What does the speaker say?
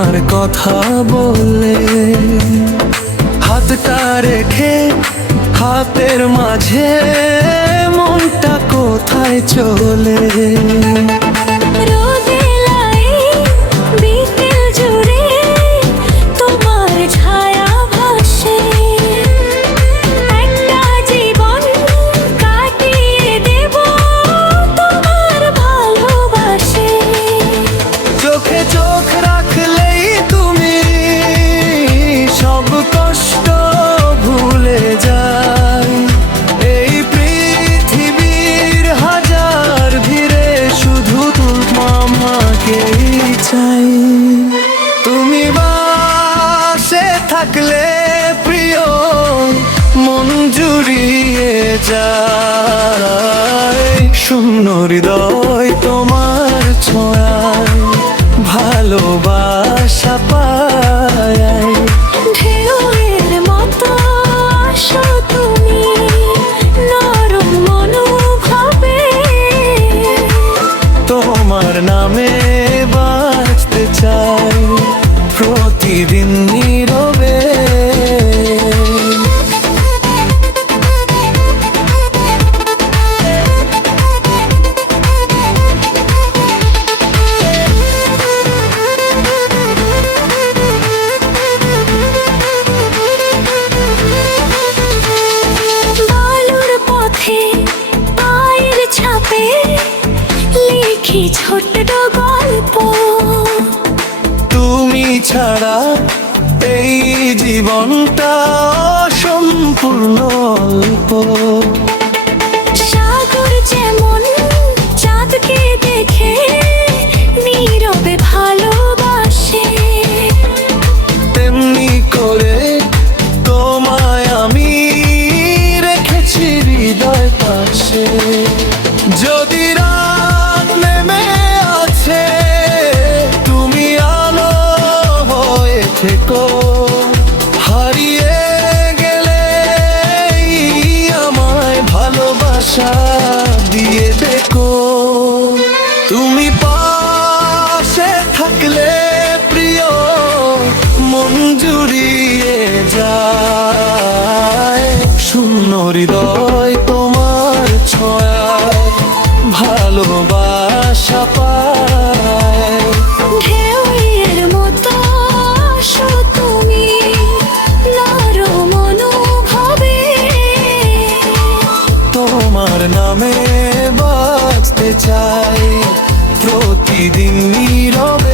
তোমার কথা বলে, হাতটা রেখে হাতের মাঝে মনটা কোথায় চলে। চোখ রাখলেই তুমি সব কষ্ট ভুলে যাই। এই পৃথিবীর হাজার ভিড়ে শুধু তোমাকেই চাই। তুমি পাশে থাকলে প্রিয় মন জুড়িয়ে যায়। শূন্য হৃদয় তোমার ছোঁয়ায় ভালোবাসা পায়। ঢেউয়ের মতো আসো তুমি নরম মনোভাবে, তোমার নামে বাঁচতে চাই প্রতিদিন নীরবে। লিখি ছোট্ট গল্প, তুমি ছাড়া এই জীবনটা সম্পূর্ণ অল্প। সাগর যেমন চাঁদকে দেখে নীরবে ভালোবাসে, তেমনি করে তোমায় আমি রেখেছি হৃদয় পাশে। যদি রাত নেমে আছে তুমি আলো হয়ে থেকো, হারিয়ে গেলে আমায় ভালোবাসা দিয়ে দেখো। তুমি পাশে থাকলে প্রিয় মন জুড়িয়ে যায়। শূন্য হৃদয় তোমার ছোঁয়ায় ভালোবাসা পায়। ঢেউয়ের মতো আসো তুমি নরম মনোভাবে, তোমার নামে বাঁচতে চাই প্রতিদিন নীরবে।